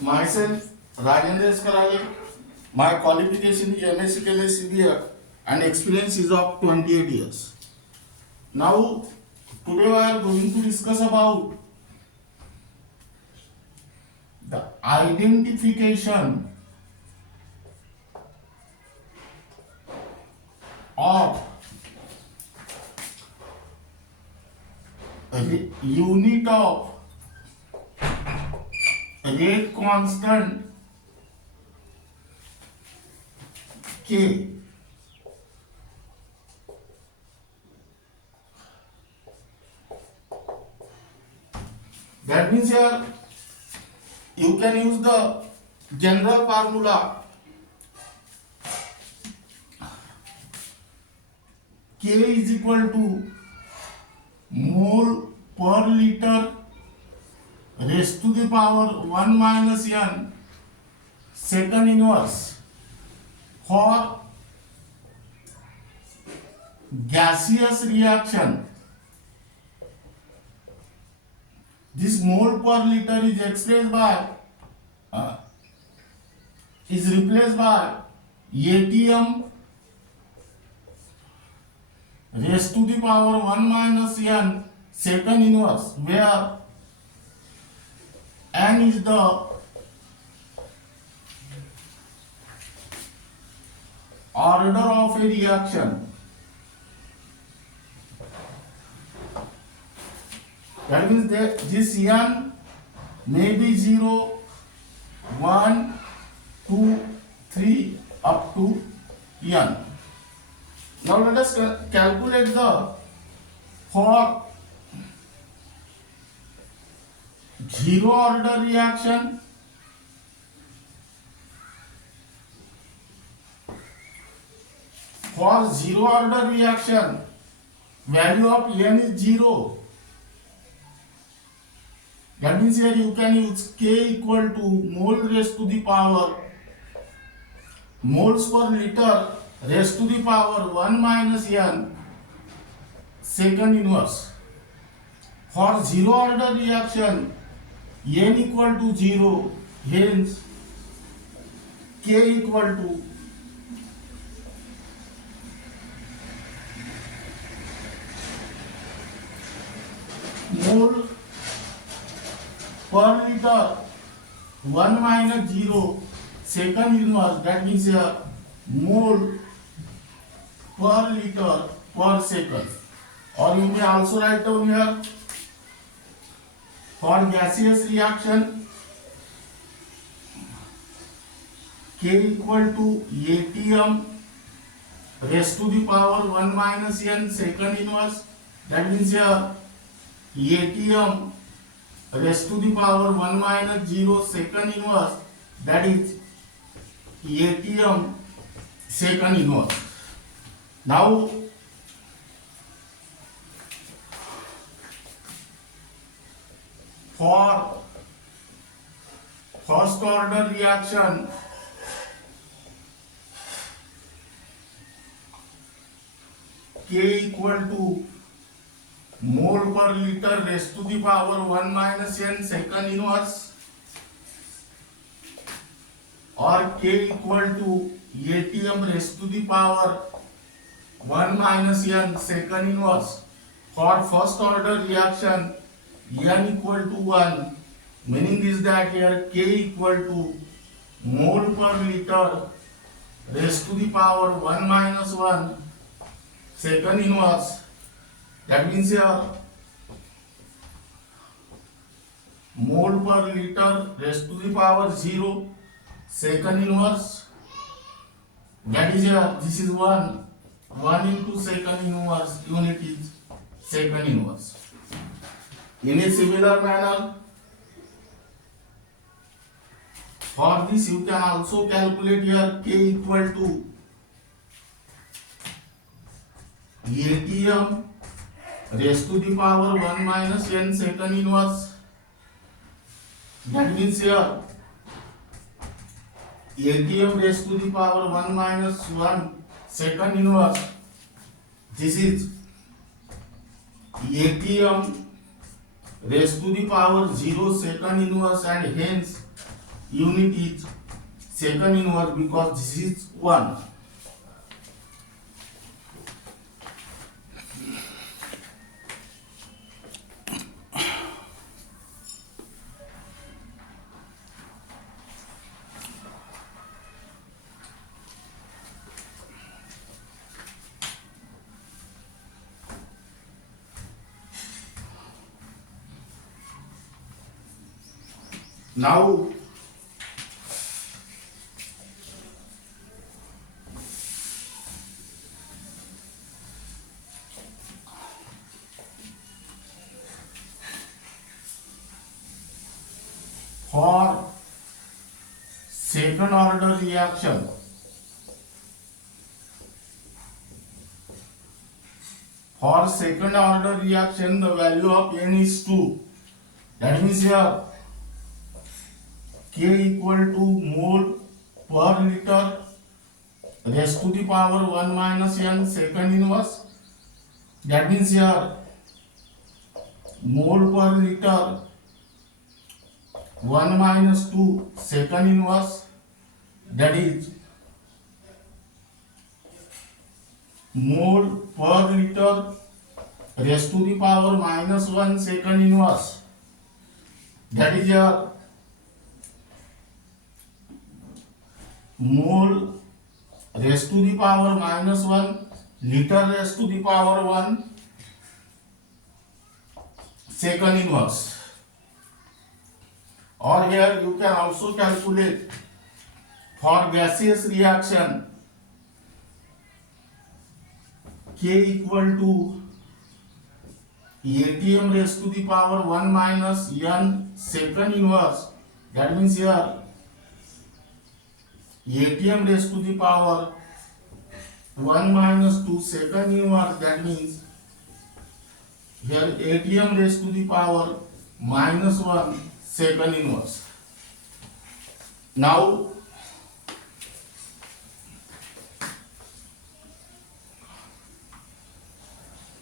Myself, Rajendra Karale. My qualification is MSc CBSE and experience is of 28 years. Now, today we are going to discuss about the identification of a unit of rate constant K. That means here you can use the general formula K is equal to mole per liter raised to the power 1 minus n second inverse for gaseous reaction. This mole per liter is expressed by is replaced by atm raised to the power 1 minus n second inverse, where n is the order of a reaction. That means that this n may be 0, 1, 2, 3 up to n. Now let us calculate the for zero order reaction. For zero order reaction, value of n is 0. That means here you can use K equal to mole raised to the power moles per liter raised to the power 1 minus n second inverse. For zero order reaction, n equal to 0, hence K equal to mole per liter 1 minus 0 second inverse. That means here mole per liter per second. Or you may also write down here for gaseous reaction K equal to atm raised to the power 1 minus n second inverse. That means here atm raised to the power 1 minus 0 second inverse, that is atm second inverse. Now for first order reaction, K equal to mole per liter raised to the power 1 minus n second inverse, or K equal to atm raised to the power 1 minus n second inverse. For first order reaction, n equal to 1, meaning is that here K equal to mole per liter raised to the power 1 minus 1 second inverse. That means here mole per liter raised to the power 0 second inverse. That is here, this is 1 into second inverse, unit is second inverse. In a similar manner, for this you can also calculate here K equal to atm raised to the power 1 minus n second inverse. That means here atm raised to the power 1 minus 1 second inverse. This is atm raised to the power 0 second inverse, and hence unit is second inverse because this is 1. Now for second order reaction, the value of n is 2. That means here K equal to mole per liter raised to the power 1 minus n second inverse. That means here mole per liter 1 minus 2 second inverse, that is mole per liter raised to the power minus 1 second inverse, that is here mole raised to the power minus 1 liter raised to the power 1 second inverse. Or here you can also calculate for gaseous reaction K equal to atm raised to the power 1 minus n second inverse. That means here atm raised to the power 1 minus 2 second inverse. That means here atm raised to the power minus 1 second inverse. Now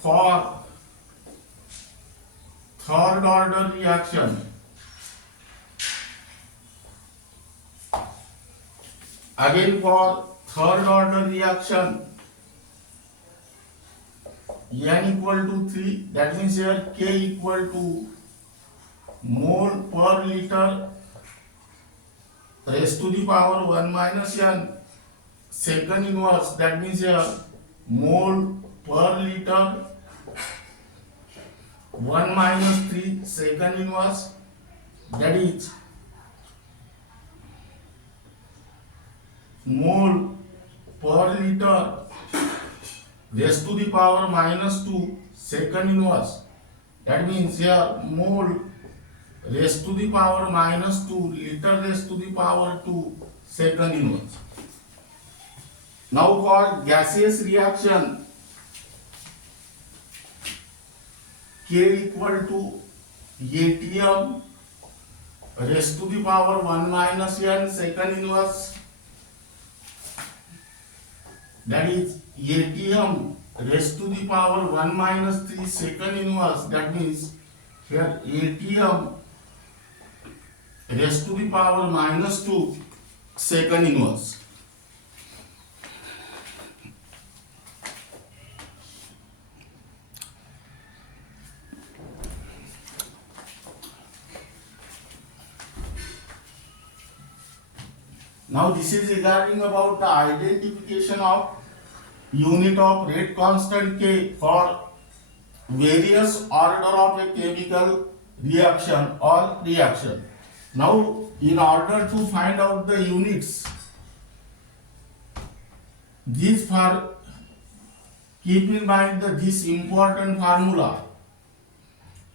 for third order reaction, again for third order reaction n equal to 3, that means here K equal to mole per liter raised to the power 1 minus n second inverse. That means here mole per liter 1 minus 3 second inverse, that is mole per liter raised to the power minus 2 second inverse. That means here mole raised to the power minus 2 liter raised to the power 2 second inverse. Now for gaseous reaction K equal to atm raised to the power 1 minus n second inverse, that is atm raised to the power 1 minus 3 second inverse. That means here atm raised to the power minus 2 second inverse. Now this is regarding about the identification of unit of rate constant K for various order of a chemical reaction or reaction. Now in order to find out the units, this for keep in mind this important formula.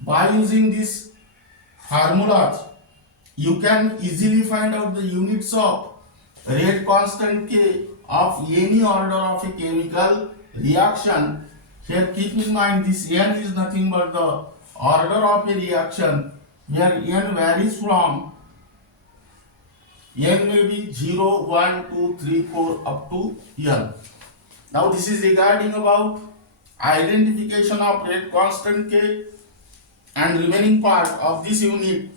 By using this formulas, you can easily find out the units of rate constant K of any order of a chemical reaction. Here keep in mind this n is nothing but the order of a reaction, where n varies from n may be 0, 1, 2, 3, 4 up to n. Now this is regarding about identification of rate constant K, and remaining part of this unit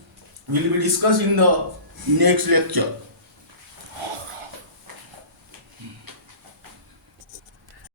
will be discussed in the next lecture.